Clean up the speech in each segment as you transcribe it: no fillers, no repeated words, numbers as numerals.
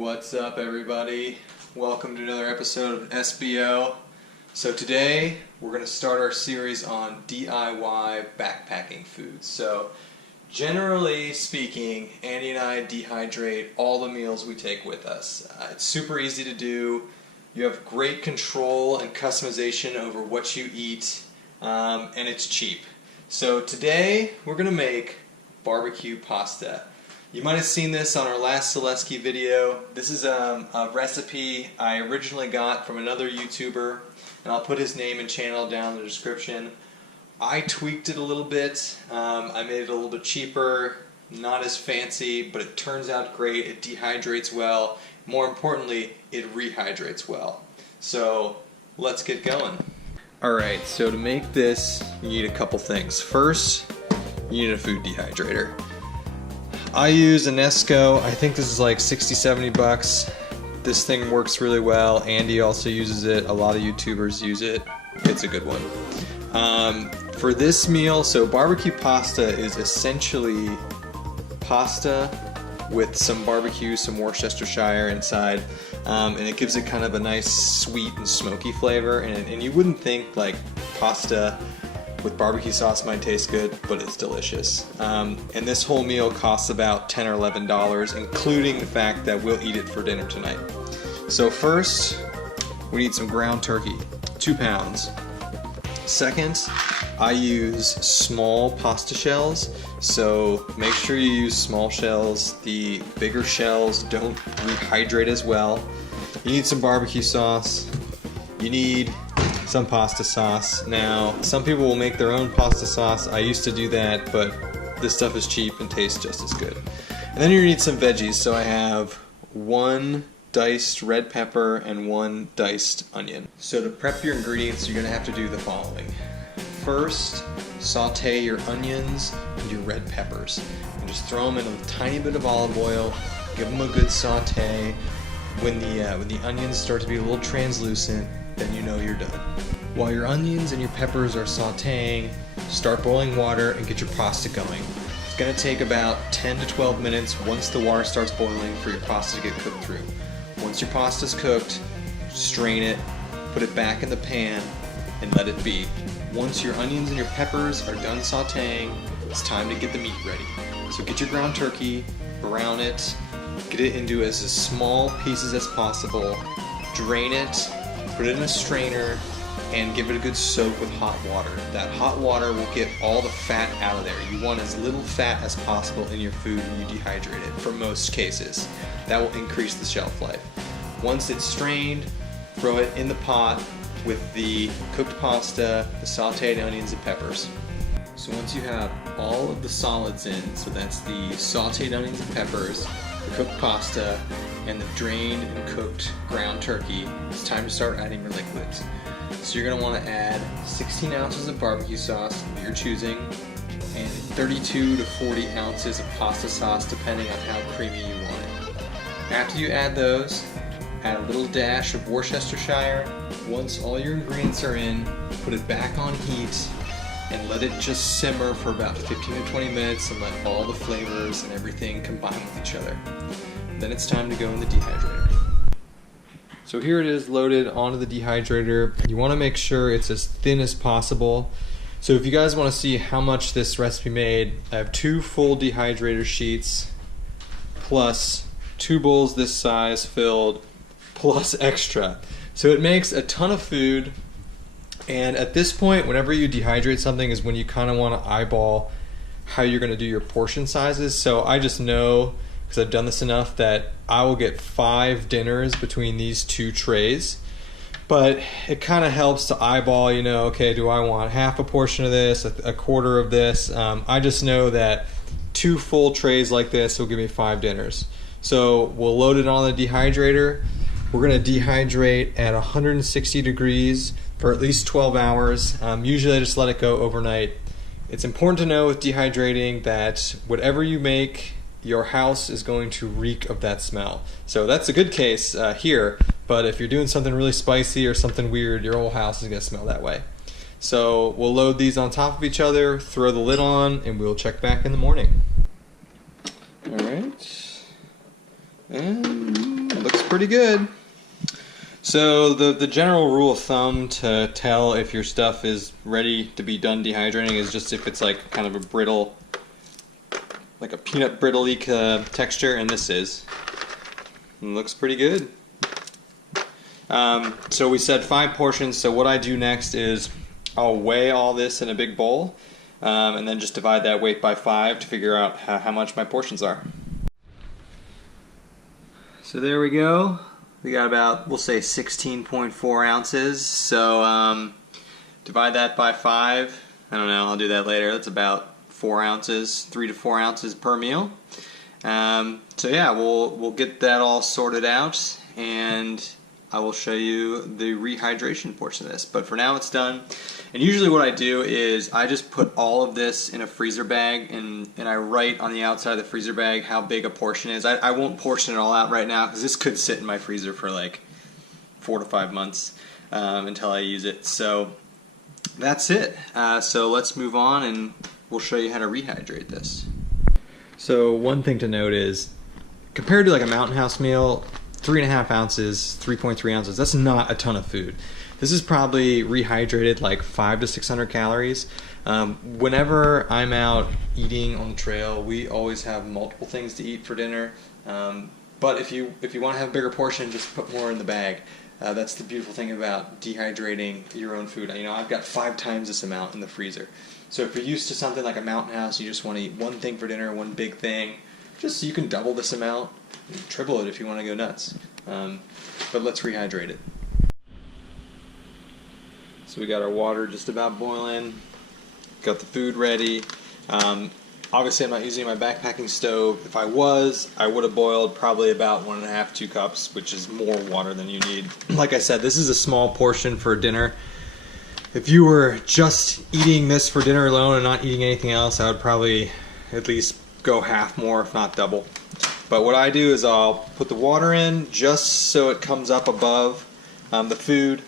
What's up, everybody? Welcome to another episode of SBO. So today we're going to start our series on DIY backpacking foods. So generally speaking, Andy and I dehydrate all the meals we take with us. It's super easy to do. You have great control and customization over what you eat, and it's cheap. So today we're going to make barbecue pasta. You might have seen this on our last Zaleski video. This is a recipe I originally got from another YouTuber, and I'll put his name and channel down in the description. I tweaked it a little bit. I made it a little bit cheaper, not as fancy, but it turns out great. It dehydrates well. More importantly, it rehydrates well. So let's get going. Alright, so to make this, you need a couple things. First, you need a food dehydrator. I use a Nesco. I think this is like 60-70 bucks. This thing works really well. Andy also uses it. A lot of YouTubers use it. It's a good one. For this meal, so barbecue pasta is essentially pasta with some barbecue, some Worcestershire inside, and it gives it kind of a nice sweet and smoky flavor. And you wouldn't think like pasta with barbecue sauce might taste good, but it's delicious. And this whole meal costs about $10 or $11, including the fact that we'll eat it for dinner tonight. So first, we need some ground turkey, 2 pounds. Second, I use small pasta shells, so make sure you use small shells. The bigger shells don't rehydrate as well. You need some barbecue sauce. You need some pasta sauce. Now, some people will make their own pasta sauce. I used to do that, but this stuff is cheap and tastes just as good. And then you need some veggies. So I have 1 diced red pepper and 1 diced onion. So to prep your ingredients, you're gonna have to do the following. First, saute your onions and your red peppers. And just throw them in a tiny bit of olive oil. Give them a good saute. When the onions start to be a little translucent, then you know you're done. While your onions and your peppers are sauteing, start boiling water and get your pasta going. It's going to take about 10 to 12 minutes once the water starts boiling for your pasta to get cooked through. Once your pasta's cooked, strain it, put it back in the pan, and let it be. Once your onions and your peppers are done sauteing, it's time to get the meat ready. So get your ground turkey, brown it, get it into as small pieces as possible, drain it, put it in a strainer, and give it a good soak with hot water. That hot water will get all the fat out of there. You want as little fat as possible in your food when you dehydrate it, for most cases. That will increase the shelf life. Once it's strained, throw it in the pot with the cooked pasta, the sauteed onions and peppers. So once you have all of the solids in, so that's the sauteed onions and peppers, the cooked pasta, and the drained and cooked ground turkey, it's time to start adding your liquids. So you're going to want to add 16 ounces of barbecue sauce of your choosing, and 32 to 40 ounces of pasta sauce depending on how creamy you want it. After you add those, add a little dash of Worcestershire. Once all your ingredients are in, put it back on heat and let it just simmer for about 15 to 20 minutes and let all the flavors and everything combine with each other. Then it's time to go in the dehydrator. So here it is loaded onto the dehydrator. You want to make sure it's as thin as possible. So if you guys want to see how much this recipe made, I have 2 full dehydrator sheets plus 2 bowls this size filled plus extra. So it makes a ton of food. And at this point, whenever you dehydrate something is when you kind of want to eyeball how you're going to do your portion sizes. So I just know, because I've done this enough, that I will get 5 dinners between these 2 trays. But it kind of helps to eyeball, you know, okay, do I want half a portion of this, a quarter of this? I just know that 2 full trays like this will give me 5 dinners. So we'll load it on the dehydrator. We're going to dehydrate at 160 degrees for at least 12 hours. Usually I just let it go overnight. It's important to know with dehydrating that whatever you make, your house is going to reek of that smell. So that's a good case here, but if you're doing something really spicy or something weird, your whole house is going to smell that way. So we'll load these on top of each other, throw the lid on, and we'll check back in the morning. All right. And pretty good. So the general rule of thumb to tell if your stuff is ready to be done dehydrating is just if it's like kind of a brittle, like a peanut brittle-y texture, and this is. It looks pretty good. So we said 5 portions, so what I do next is I'll weigh all this in a big bowl, and then just divide that weight by 5 to figure out how much my portions are. So there we go. We got about, we'll say 16.4 ounces, so divide that by 5. I don't know, I'll do that later. That's about 4 ounces, 3 to 4 ounces per meal. So yeah, we'll get that all sorted out, and I will show you the rehydration portion of this. But for now it's done. And usually what I do is I just put all of this in a freezer bag, and I write on the outside of the freezer bag how big a portion is. I won't portion it all out right now because this could sit in my freezer for like 4 to 5 months until I use it. So that's it. So let's move on and we'll show you how to rehydrate this. So one thing to note is, compared to like a Mountain House meal, 3.5 ounces, 3.3 ounces, that's not a ton of food. This is probably rehydrated like 500 to 600 calories. Whenever I'm out eating on the trail, we always have multiple things to eat for dinner. But if you want to have a bigger portion, just put more in the bag. That's the beautiful thing about dehydrating your own food. You know, I've got 5 times this amount in the freezer. So if you're used to something like a Mountain House, you just want to eat one thing for dinner, one big thing, just so you can double this amount, and triple it if you want to go nuts. But let's rehydrate it. So we got our water just about boiling, got the food ready. Obviously I'm not using my backpacking stove. If I was, I would have boiled probably about 1.5 to 2 cups, which is more water than you need. Like I said, this is a small portion for dinner. If you were just eating this for dinner alone and not eating anything else, I would probably at least go half more, if not double. But what I do is I'll put the water in just so it comes up above the food,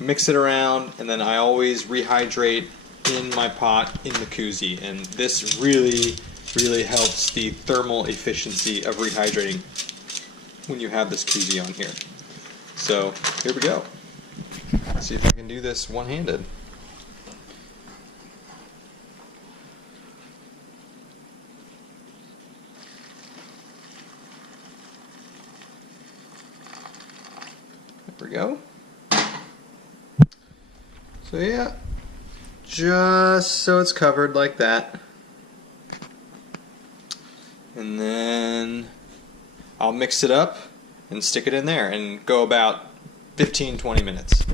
mix it around, and then I always rehydrate in my pot in the koozie. And this really, really helps the thermal efficiency of rehydrating when you have this koozie on here. So here we go. Let's see if I can do this one-handed. There we go. So yeah, just so it's covered like that. And then I'll mix it up and stick it in there and go about 15-20 minutes.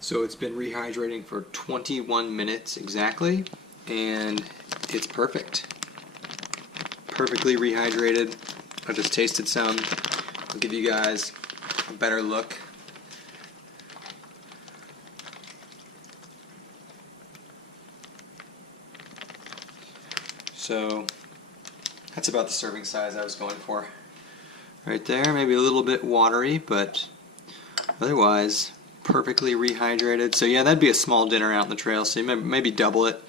So it's been rehydrating for 21 minutes exactly, and it's perfect. Perfectly rehydrated. I just tasted some. I'll give you guys a better look. So that's about the serving size I was going for. Right there, maybe a little bit watery, but otherwise perfectly rehydrated. So yeah, that'd be a small dinner out on the trail, so you maybe double it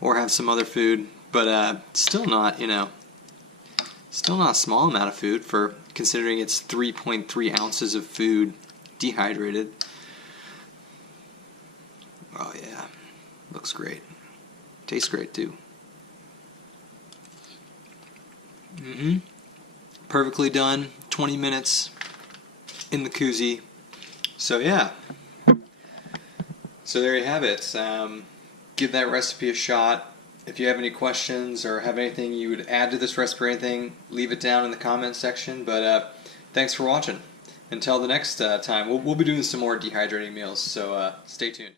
or have some other food, but still not, you know, still not a small amount of food for considering it's 3.3 ounces of food dehydrated. Oh yeah, looks great. Tastes great too. Perfectly done, 20 minutes in the koozie. So yeah, so there you have it. Give that recipe a shot. If you have any questions or have anything you would add to this recipe or anything, leave it down in the comments section. But thanks for watching. Until the next time, we'll be doing some more dehydrating meals, so stay tuned.